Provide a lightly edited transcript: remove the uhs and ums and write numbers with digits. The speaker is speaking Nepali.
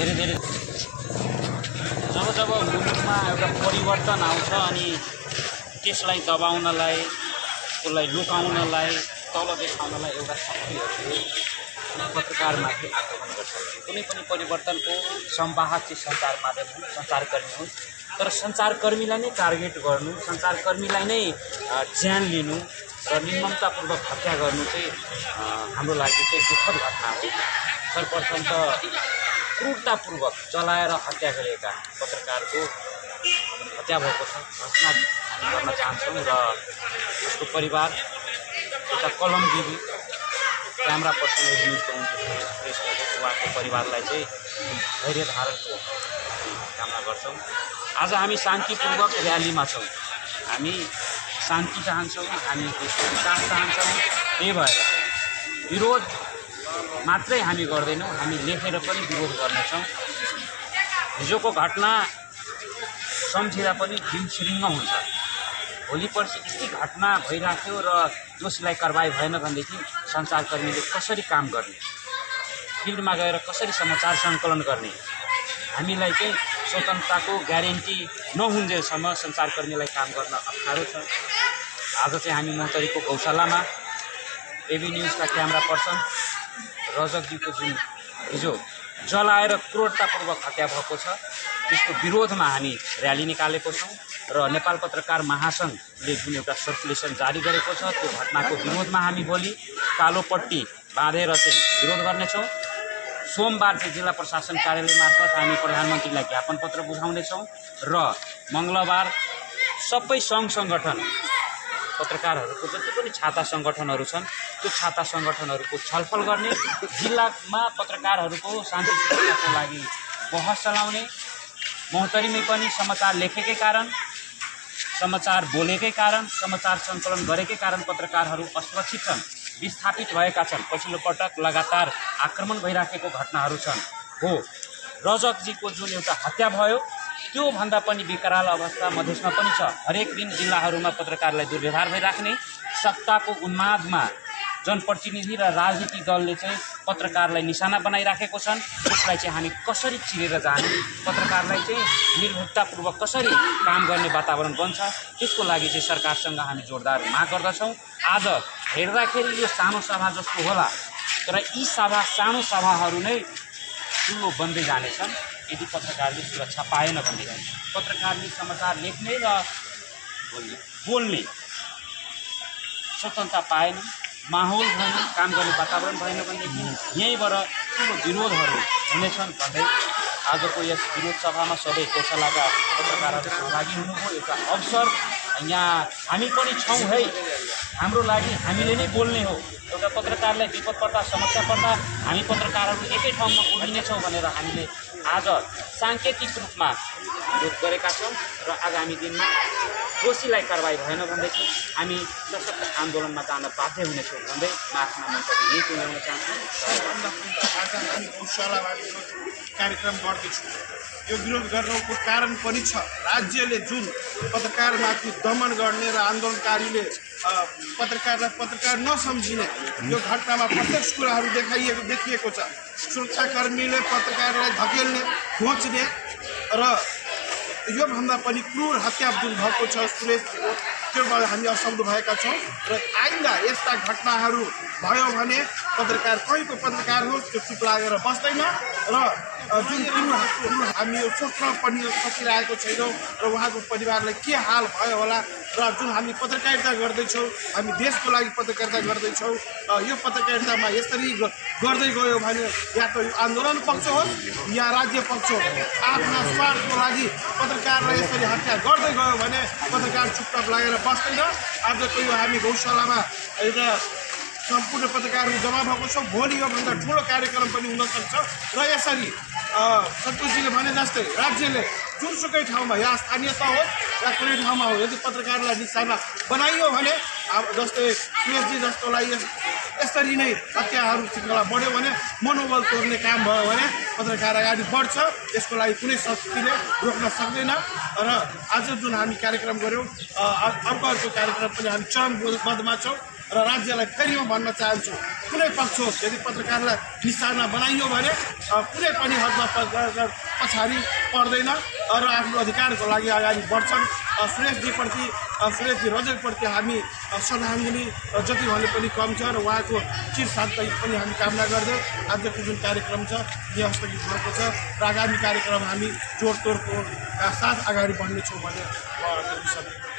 धेरै धेरै जब जब मुलुकमा एउटा परिवर्तन आउँछ अनि त्यसलाई दबाउनलाई, त्यसलाई लुकाउनलाई, तल देखाउनलाई एउटा शक्तिहरूले पत्रकारमाथि आक्रमण गर्छ। कुनै पनि परिवर्तनको संवाहक चाहिँ सञ्चार माध्यम हुन्, सञ्चारकर्मी हुन्। तर सञ्चारकर्मीलाई नै टार्गेट गर्नु, सञ्चारकर्मीलाई नै ज्यान लिनु र निर्ममतापूर्वक हत्या गर्नु चाहिँ हाम्रो लागि चाहिँ दुःखद घटना हो। सर्वप्रथम त क्रूरतापूर्वक जलाएर हत्या गरेका पत्रकारको हत्या भएको छ, घोषणा हामी गर्न चाहन्छौँ र उसको परिवार एउटा कलमदिदी क्यामेरा पर्सन न्युजको उहाँको परिवारलाई चाहिँ धैर्य धारणको कामना गर्छौँ। आज हामी शान्तिपूर्वक र्यालीमा छौँ, हामी शान्ति चाहन्छौँ, हामी देशको विकास चाहन्छौँ। त्यही भएर विरोध मात्रै हामी गर्दैनौँ, हामी लेखेर पनि विरोध गर्नेछौँ। हिजोको घटना सम्झिँदा पनि दिल सिरिङ्ग हुन्छ। भोलि पर्सि यति घटना भइराख्यो र दोषीलाई कारबाही भएन भनेदेखि सञ्चारकर्मीले कसरी काम गर्ने, फिल्डमा गएर कसरी समाचार सङ्कलन गर्ने। हामीलाई चाहिँ स्वतन्त्रताको ग्यारेन्टी नहुन्जेलसम्म सञ्चारकर्मीलाई काम गर्न अप्ठ्यारो छ। आज चाहिँ हामी मोहतरीको गौशालामा एबी न्युजका क्यामेरा पर्सन रजकजीको जुन हिजो जलाएर क्रूरतापूर्वक हत्या भएको छ त्यसको विरोधमा हामी र्याली निकालेको छौँ र नेपाल पत्रकार महासङ्घले जुन एउटा सर्कुलेसन जारी गरेको छ त्यो घटनाको विरोधमा हामी भोलि कालो पट्टी बाँधेर चाहिँ विरोध गर्नेछौँ। सोमबार चाहिँ जिल्ला प्रशासन कार्यालय मार्फत हामी प्रधानमन्त्रीलाई ज्ञापन पत्र बुझाउनेछौँ र मङ्गलबार सबै सङ्घ सङ्गठन पत्रकारहरूको जति पनि छाता सङ्गठनहरू छन् त्यो छाता सङ्गठनहरूको छलफल गर्ने, जिल्लामा पत्रकारहरूको शान्ति सुरक्षाको लागि बहस चलाउने, मोहतरीमै पनि समाचार लेखेकै कारण, समाचार बोलेकै कारण, समाचार सङ्कलन गरेकै कारण पत्रकारहरू असुरक्षित छन्, विस्थापित भएका छन्। पछिल्लो पटक लगातार आक्रमण भइराखेको घटनाहरू छन्। हो, रजकजीको जुन एउटा हत्या भयो त्योभन्दा पनि विकराल अवस्था मधेसमा पनि छ। हरेक दिन जिल्लाहरूमा पत्रकारलाई दुर्व्यवहार भइराख्ने, सत्ताको उन्मादमा जनप्रतिनिधि र राजनीतिक दलले चाहिँ पत्रकारलाई निशाना बनाइराखेको छन्। त्यसलाई चाहिँ हामी कसरी चिरेर जाने, पत्रकारलाई चाहिँ निर्भुक्तापूर्वक कसरी काम गर्ने वातावरण बन्छ, त्यसको लागि चाहिँ सरकारसँग हामी जोरदार माग गर्दछौँ। आज हेर्दाखेरि यो सानो सभा जस्तो होला, तर यी सानो सभाहरू नै ठुलो बन्दै जानेछन् यदि पत्रकारले सुरक्षा पाएन भनेदेखि। पत्रकारले समाचार लेख्ने र बोल्ने स्वतन्त्रता पाएन, माहौल भएन, काम गर्ने वातावरण भएन भनेदेखि यहीँबाट ठुलो विरोधहरू हुनेछन् भन्दै आजको यस विरोध सभामा सबै गौशालाका पत्रकारहरू सहभागी हुनुभयो। एउटा अवसर यहाँ हामी पनि छौँ है, हाम्रो लागि हामीले नै बोल्ने हो। एउटा पत्रकारलाई विपद पर्दा, समस्या पर्दा हामी पत्रकारहरू एकै ठाउँमा उभिनेछौँ भनेर हामीले आज साङ्केतिक रूपमा विरोध गरेका छौँ र आगामी दिनमा दोषीलाई कारबाही भएन भनेदेखि हामी सशक्त आन्दोलनमा जान बाध्य हुनेछौँ भन्दै म आफ्ना मन्तव्य यही पुर्याउन चाहन्छु। आज हामी गौशालाबाट कार्यक्रम गर्दैछौँ। यो विरोध गर्नुको कारण पनि छ, राज्यले जुन पत्रकारमाथि दमन गर्ने र आन्दोलनकारीले पत्रकारलाई पत्रकार नसम्झिने यो घटनामा प्रत्यक्ष कुराहरू देखिएको छ। सुरक्षाकर्मीले पत्रकारलाई धकेल्ने, घोच्ने र योभन्दा पनि क्रूर हत्या जुन भएको छ सुरेशको, त्योबाट हामी असम्झ भएका छौँ र आइन्दा यस्ता घटनाहरू भयो भने पत्रकार कहीँको पत्रकार होस् त्यो चुप लागेर बस्दैन र जुन हामी यो सोच्न पनि सकिरहेको छैनौँ र उहाँको परिवारलाई के हाल भयो होला र जुन हामी पत्रकारिता गर्दैछौँ, हामी देशको लागि पत्रकारिता गर्दैछौँ, यो पत्रकारितामा यसरी गर्दै गयो भने या त यो आन्दोलन पक्ष होस् या राज्य पक्ष होस्, आफ्ना स्वार्थको लागि पत्रकारलाई यसरी हत्या गर्दै गयो भने पत्रकार चुपचाप लागेर बस्दैन। आजको यो हामी गौशालामा एउटा सम्पूर्ण पत्रकारहरू जम्मा भएको छौँ। भोलि योभन्दा ठुलो कार्यक्रम पनि हुनसक्छ र यसरी सन्तोषजीले भने जस्तै राज्यले जुनसुकै ठाउँमा या स्थानीयता होस् या कुनै ठाउँमा हो, यदि पत्रकारलाई निशाना बनाइयो भने अब जस्तै सुरेशजी जस्तोलाई यसरी नै हत्याहरू श्रृङ्खला बढ्यो भने, मनोबल तोड्ने काम भयो भने पत्रकार अगाडि बढ्छ। यसको लागि कुनै संस्कृतिले रोक्न सक्दैन र आज जुन हामी कार्यक्रम गऱ्यौँ, अर्को कार्यक्रम पनि हामी चरणबद्धमा छौँ। र राज्यलाई फेरि म भन्न चाहन्छु, कुनै पक्ष होस्, यदि पत्रकारलाई निशाना बनाइयो भने कुनै पनि हदमा पछाडि पर्दैन र आफ्नो अधिकारको लागि अगाडि बढ्छन्। सुरेशजीप्रति, सुरेशजी रजकप्रति हामी श्रद्धाञ्जली जति भने पनि कम छ र उहाँको चिर शान्ति पनि हामी कामना गर्दै आजको जुन कार्यक्रम छ यहाँ स्थगित भएको छ र आगामी कार्यक्रम हामी जोडतोडको साथ अगाडि बढ्नेछौँ भन्ने म